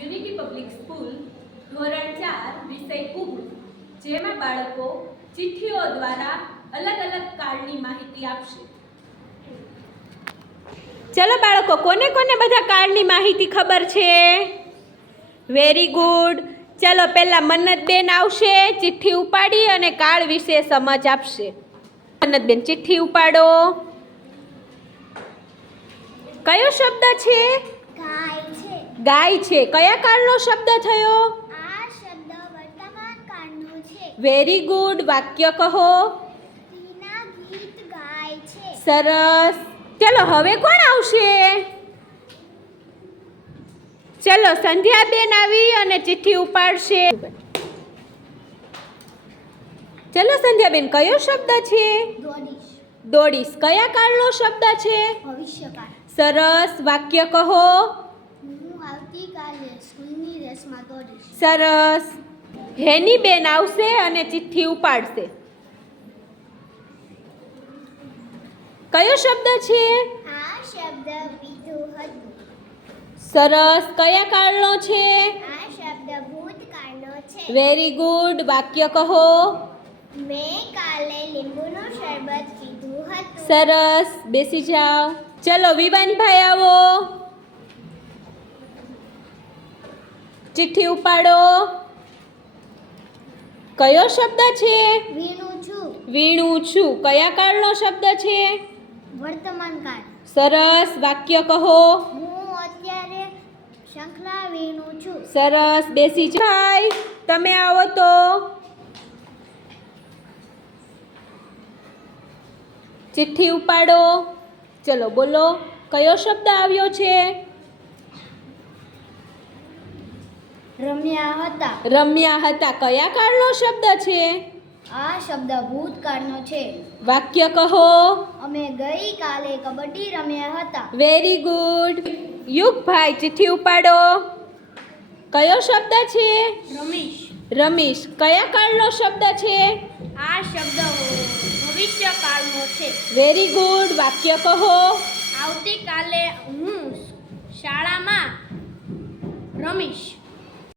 Unity public school ધોરણ 4 વિષય કુહુ, જેમાં બાળકો ચિઠ્ઠીઓ દ્વારા અલગ અલગ કાળની માહિતી આપશે. ચલો બાળકો, કોને કોને બધા કાળની માહિતી ખબર છે? Very good. ચલો પહેલા મન્નતબેન આવશે, ચિઠ્ઠી ઉપાડી અને કાળ વિશે સમજ આપશે. મન્નતબેન, ચિઠ્ઠી ઉપાડો. કયો શબ્દ છે? ગાય છે. ગાય છે. કયા કાળનો શબ્દ થયો? આ શબ્દ વર્તમાન કાળનો છે. Very good. વાક્ય કહો. ટીના ગીત ગાય છે. સરસ. ચલો હવે કોણ આવશે? ચલો સંધ્યાબેન આવી અને ચિઠ્ઠી ઉપાડશે. ચલો સંધ્યાબેન, કયો શબ્દ છે? દોડીશ. દોડીશ. કયા કાળનો શબ્દ છે? ભવિષ્યકાળ. સરસ. વાક્ય કહો. હું આવતીકાલે સ્કૂલની રેસમાં દોડીશ. સરસ. હેની બેન આવશે અને ચિઠ્ઠી ઉપાડશે. કયો શબ્દ છે? આ શબ્દ પીધું હતું. સરસ. કયા કાળનો છે? આ શબ્દ ભૂતકાળનો છે. Very good. વાક્ય કહો. મેં કાલે લીંબુનું શરબત પીધું હતું. સરસ. બેસી જાઓ. ચલો વિવાનભાઈ આવો. ચિઠ્ઠી ઉપાડો. કયો શબ્દ છે? વીણું છું. વીણું છું. કયા કાળનો શબ્દ છે? વર્તમાન કાળ. સરસ. વાક્ય કહો. હું અત્યારે શંખલા વીણું છું. સરસ. બેસી જાઓ. ભાઈ તમે આવો તો. ચિઠ્ઠી ઉપાડો. ચલો બોલો, કયો શબ્દ આવ્યો છે? રમ્યા હતા. રમ્યા હતા. કયા કાળનો શબ્દ છે? આ શબ્દ ભૂતકાળનો છે. વાક્ય કહો. અમે ગઈકાલે કબડ્ડી રમ્યા હતા. Very good. યુગભાઈ, ચિઠ્ઠી ઉપાડો. કયો શબ્દ છે? રમેશ. રમીશ. કયા કાળનો શબ્દ છે? આ શબ્દ ભવિષ્યકાળનો છે. Very good. વાક્ય કહો. આવતીકાલે હું શાળામાં રમીશ.